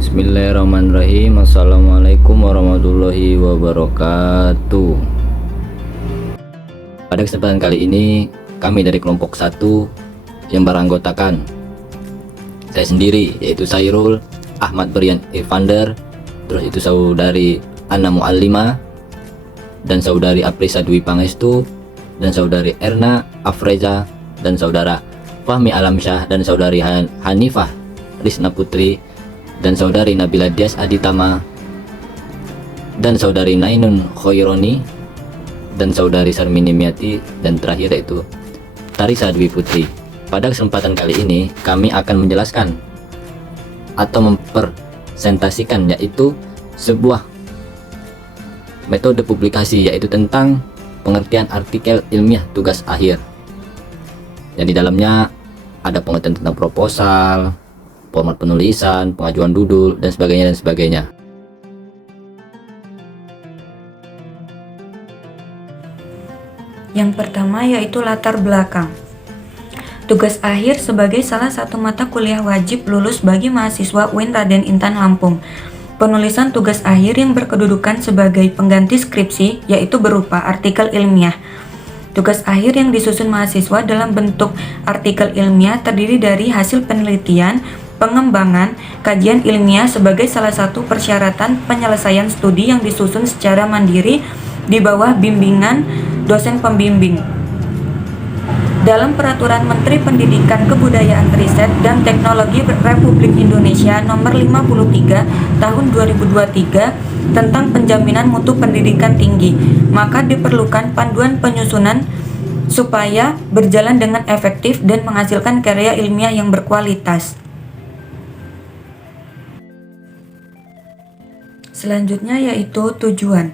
Bismillahirrahmanirrahim. Assalamualaikum warahmatullahi wabarakatuh. Pada kesempatan kali ini kami dari kelompok 1 yang beranggotakan saya sendiri, yaitu Sairul Ahmad Brian Evander, terus itu saudari Anna Muallima, dan saudari Aprisa Dwi Pangestu, dan saudari Erna Afreza, dan saudara Fahmi Alamsyah, dan saudari Hanifah Risna Putri, dan saudari Nabila Dias Aditama, dan saudari Nainun Khoironi, dan saudari Sarmini Miati, dan terakhir yaitu Tarisa Dwi Putri. Pada kesempatan kali ini kami akan menjelaskan atau mempresentasikan yaitu sebuah metode publikasi, yaitu tentang pengertian artikel ilmiah tugas akhir, yang di dalamnya ada pengertian tentang proposal, format penulisan, pengajuan judul, dan sebagainya. Yang pertama yaitu latar belakang. Tugas akhir sebagai salah satu mata kuliah wajib lulus bagi mahasiswa UIN Raden Intan Lampung. Penulisan tugas akhir yang berkedudukan sebagai pengganti skripsi yaitu berupa artikel ilmiah. Tugas akhir yang disusun mahasiswa dalam bentuk artikel ilmiah terdiri dari hasil penelitian, pengembangan, kajian ilmiah sebagai salah satu persyaratan penyelesaian studi yang disusun secara mandiri di bawah bimbingan dosen pembimbing. Dalam Peraturan Menteri Pendidikan Kebudayaan Riset dan Teknologi Republik Indonesia Nomor 53 Tahun 2023 tentang penjaminan mutu pendidikan tinggi, maka diperlukan panduan penyusunan supaya berjalan dengan efektif dan menghasilkan karya ilmiah yang berkualitas. Selanjutnya yaitu tujuan.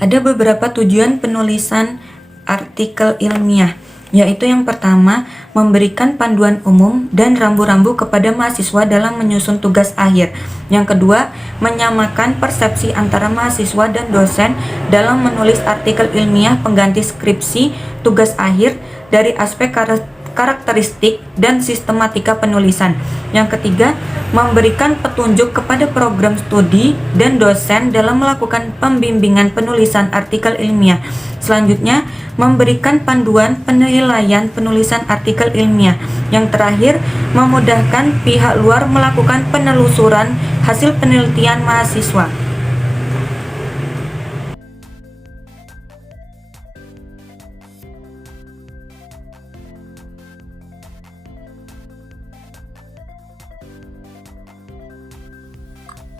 Ada beberapa tujuan penulisan artikel ilmiah, yaitu yang pertama, memberikan panduan umum dan rambu-rambu kepada mahasiswa dalam menyusun tugas akhir. Yang kedua, menyamakan persepsi antara mahasiswa dan dosen dalam menulis artikel ilmiah pengganti skripsi tugas akhir dari aspek karakteristik dan sistematika penulisan. Yang ketiga, memberikan petunjuk kepada program studi dan dosen dalam melakukan pembimbingan penulisan artikel ilmiah. Selanjutnya, memberikan panduan penilaian penulisan artikel ilmiah. Yang terakhir, memudahkan pihak luar melakukan penelusuran hasil penelitian mahasiswa.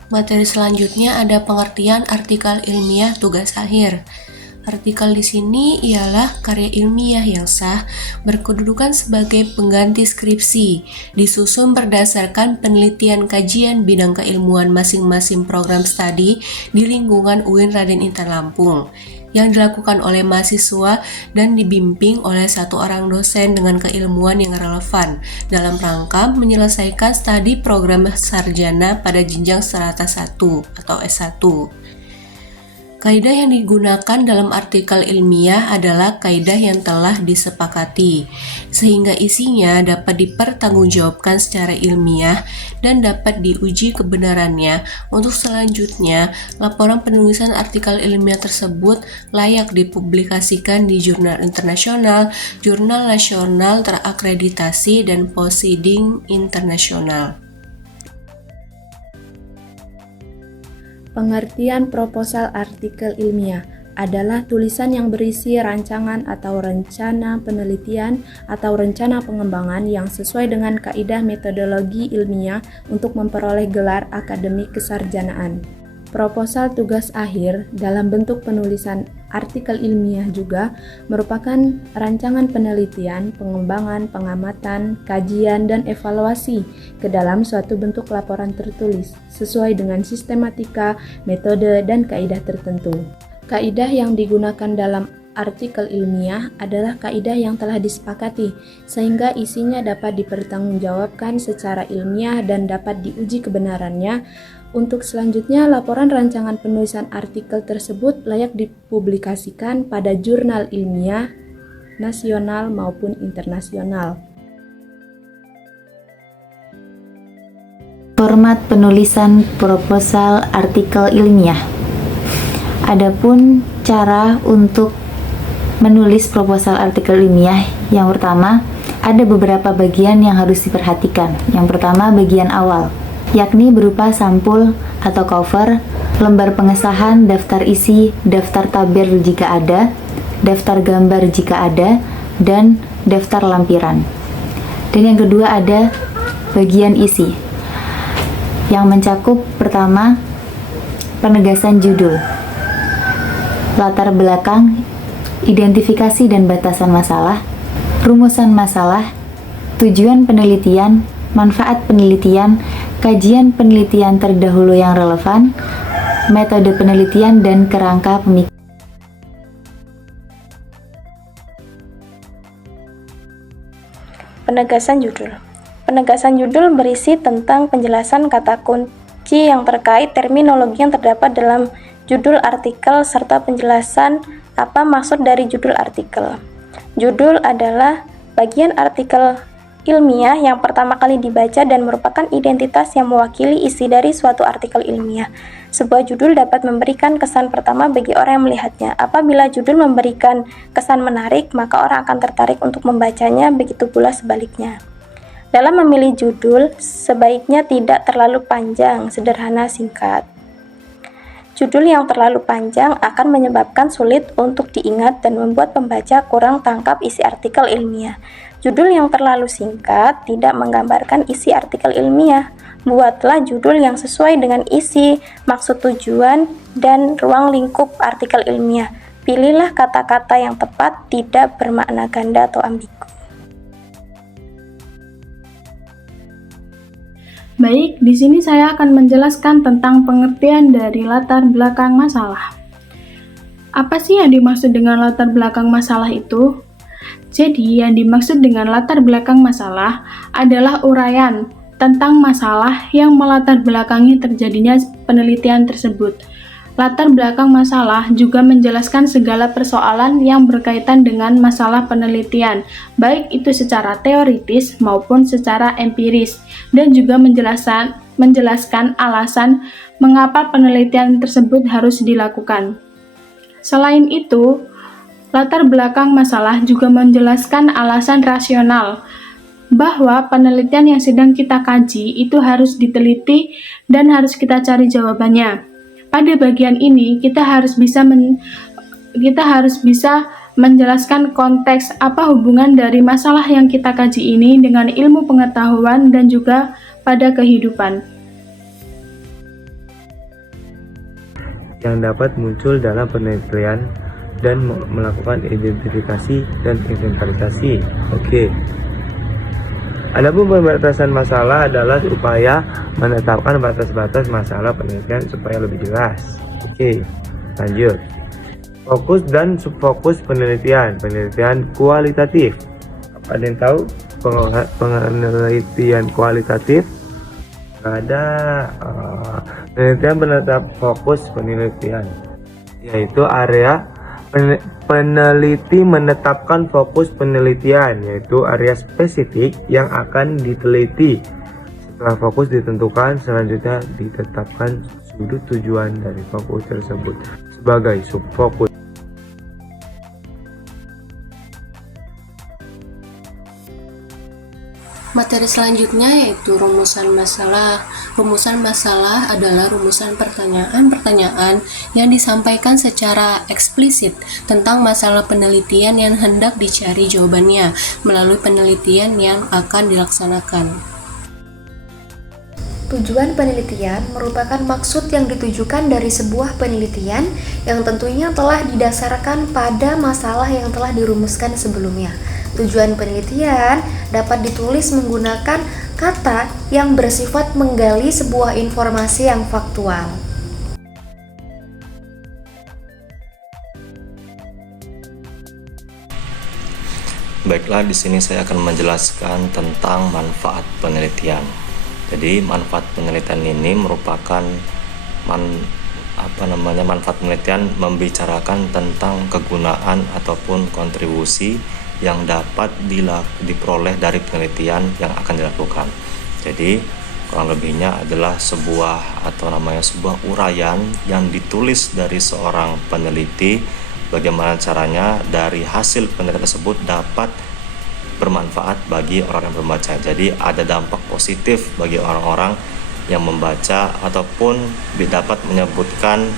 Materi selanjutnya ada pengertian artikel ilmiah tugas akhir. Artikel di sini ialah karya ilmiah yang sah, berkedudukan sebagai pengganti skripsi, disusun berdasarkan penelitian kajian bidang keilmuan masing-masing program studi di lingkungan UIN Raden Intan Lampung, yang dilakukan oleh mahasiswa dan dibimbing oleh satu orang dosen dengan keilmuan yang relevan dalam rangka menyelesaikan studi program sarjana pada jenjang strata 1 atau S1. Kaidah yang digunakan dalam artikel ilmiah adalah kaidah yang telah disepakati, sehingga isinya dapat dipertanggungjawabkan secara ilmiah dan dapat diuji kebenarannya. Untuk selanjutnya, laporan penulisan artikel ilmiah tersebut layak dipublikasikan di jurnal internasional, jurnal nasional terakreditasi, dan proceeding internasional. Pengertian proposal artikel ilmiah adalah tulisan yang berisi rancangan atau rencana penelitian atau rencana pengembangan yang sesuai dengan kaidah metodologi ilmiah untuk memperoleh gelar akademik kesarjanaan. Proposal tugas akhir dalam bentuk penulisan artikel ilmiah juga merupakan rancangan penelitian, pengembangan, pengamatan, kajian, dan evaluasi ke dalam suatu bentuk laporan tertulis sesuai dengan sistematika, metode, dan kaidah tertentu. Kaidah yang digunakan dalam artikel ilmiah adalah kaidah yang telah disepakati, sehingga isinya dapat dipertanggungjawabkan secara ilmiah dan dapat diuji kebenarannya. Untuk selanjutnya, laporan rancangan penulisan artikel tersebut layak dipublikasikan pada jurnal ilmiah nasional maupun internasional. Format penulisan proposal artikel ilmiah. Adapun cara untuk menulis proposal artikel ilmiah, yang pertama, ada beberapa bagian yang harus diperhatikan. Yang pertama, bagian awal, yakni berupa sampul atau cover, lembar pengesahan, daftar isi, daftar tabel jika ada, daftar gambar jika ada, dan daftar lampiran. Dan yang kedua ada bagian isi, yang mencakup pertama, penegasan judul, latar belakang, identifikasi dan batasan masalah, rumusan masalah, tujuan penelitian, manfaat penelitian, kajian penelitian terdahulu yang relevan, metode penelitian, dan kerangka pemikiran. Penegasan judul. Penegasan judul berisi tentang penjelasan kata kunci yang terkait terminologi yang terdapat dalam judul artikel serta penjelasan apa maksud dari judul artikel. Judul adalah bagian artikel ilmiah yang pertama kali dibaca dan merupakan identitas yang mewakili isi dari suatu artikel ilmiah. Sebuah judul dapat memberikan kesan pertama bagi orang yang melihatnya. Apabila judul memberikan kesan menarik, maka orang akan tertarik untuk membacanya, begitu pula sebaliknya. Dalam memilih judul, sebaiknya tidak terlalu panjang, sederhana, singkat. Judul yang terlalu panjang akan menyebabkan sulit untuk diingat dan membuat pembaca kurang tangkap isi artikel ilmiah. Judul yang terlalu singkat tidak menggambarkan isi artikel ilmiah. Buatlah judul yang sesuai dengan isi, maksud tujuan, dan ruang lingkup artikel ilmiah. Pilihlah kata-kata yang tepat, tidak bermakna ganda atau ambigu. Baik, di sini saya akan menjelaskan tentang pengertian dari latar belakang masalah. Apa sih yang dimaksud dengan latar belakang masalah itu? Jadi, yang dimaksud dengan latar belakang masalah adalah uraian tentang masalah yang melatar belakangi terjadinya penelitian tersebut. Latar belakang masalah juga menjelaskan segala persoalan yang berkaitan dengan masalah penelitian, baik itu secara teoritis maupun secara empiris, dan juga menjelaskan alasan mengapa penelitian tersebut harus dilakukan. Selain itu, latar belakang masalah juga menjelaskan alasan rasional bahwa penelitian yang sedang kita kaji itu harus diteliti dan harus kita cari jawabannya. Pada bagian ini, kita harus bisa menjelaskan konteks apa hubungan dari masalah yang kita kaji ini dengan ilmu pengetahuan dan juga pada kehidupan. Yang dapat muncul dalam penelitian dan melakukan identifikasi dan inventarisasi. Oke. Adapun pembatasan masalah adalah upaya menetapkan batas-batas masalah penelitian supaya lebih jelas. Oke, lanjut. Fokus dan subfokus penelitian. Penelitian kualitatif. Ada yang tahu penelitian kualitatif? Ada. Penelitian menetap fokus penelitian, yaitu area peneliti menetapkan fokus penelitian, yaitu area spesifik yang akan diteliti. Setelah fokus ditentukan, selanjutnya ditetapkan sudut tujuan dari fokus tersebut sebagai subfokus. Materi selanjutnya yaitu rumusan masalah. Rumusan masalah adalah rumusan pertanyaan-pertanyaan yang disampaikan secara eksplisit tentang masalah penelitian yang hendak dicari jawabannya melalui penelitian yang akan dilaksanakan. Tujuan penelitian merupakan maksud yang ditujukan dari sebuah penelitian yang tentunya telah didasarkan pada masalah yang telah dirumuskan sebelumnya. Tujuan penelitian dapat ditulis menggunakan kata yang bersifat menggali sebuah informasi yang faktual. Baiklah, di sini saya akan menjelaskan tentang manfaat penelitian. Jadi, manfaat penelitian ini merupakan manfaat penelitian membicarakan tentang kegunaan ataupun kontribusi yang dapat diperoleh dari penelitian yang akan dilakukan. Jadi kurang lebihnya adalah sebuah uraian yang ditulis dari seorang peneliti, bagaimana caranya dari hasil penelitian tersebut dapat bermanfaat bagi orang yang membaca. Jadi ada dampak positif bagi orang-orang yang membaca, ataupun dapat menyebutkan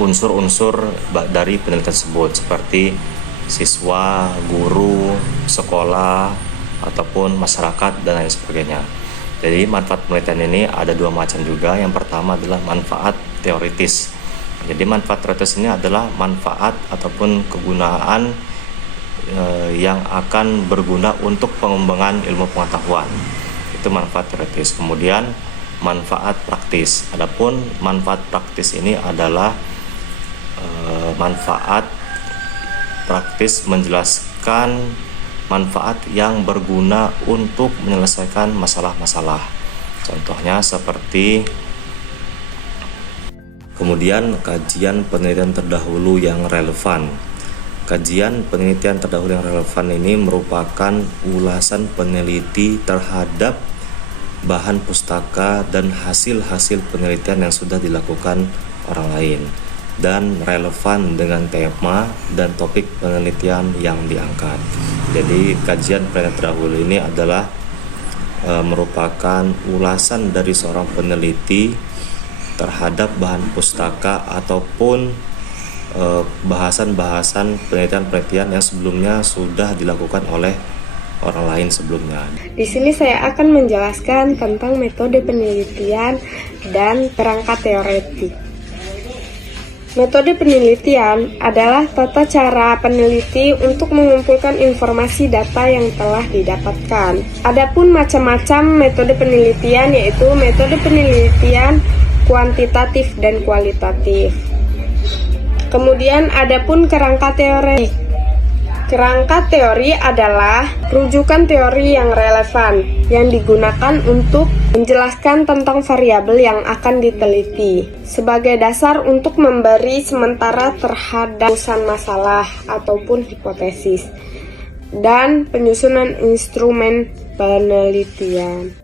unsur-unsur dari penelitian tersebut seperti siswa, guru, sekolah, ataupun masyarakat dan lain sebagainya. Jadi manfaat penelitian ini ada dua macam juga. Yang pertama adalah manfaat teoritis. Jadi manfaat teoritis ini adalah manfaat ataupun kegunaan yang akan berguna untuk pengembangan ilmu pengetahuan. Itu manfaat teoritis. Kemudian manfaat praktis. Adapun manfaat praktis ini adalah manfaat praktis menjelaskan manfaat yang berguna untuk menyelesaikan masalah-masalah. Contohnya seperti kemudian kajian penelitian terdahulu yang relevan. Kajian penelitian terdahulu yang relevan ini merupakan ulasan peneliti terhadap bahan pustaka dan hasil-hasil penelitian yang sudah dilakukan orang lain dan relevan dengan tema dan topik penelitian yang diangkat. Jadi kajian penelitian terdahulu ini adalah merupakan ulasan dari seorang peneliti terhadap bahan pustaka ataupun bahasan-bahasan penelitian-penelitian yang sebelumnya sudah dilakukan oleh orang lain sebelumnya. Di sini saya akan menjelaskan tentang metode penelitian dan perangkat teoretik. Metode penelitian adalah tata cara peneliti untuk mengumpulkan informasi data yang telah didapatkan. Adapun macam-macam metode penelitian, yaitu metode penelitian kuantitatif dan kualitatif. Kemudian adapun kerangka teori. Kerangka teori adalah rujukan teori yang relevan yang digunakan untuk menjelaskan tentang variabel yang akan diteliti sebagai dasar untuk memberi sementara terhadap urusan masalah ataupun hipotesis dan penyusunan instrumen penelitian.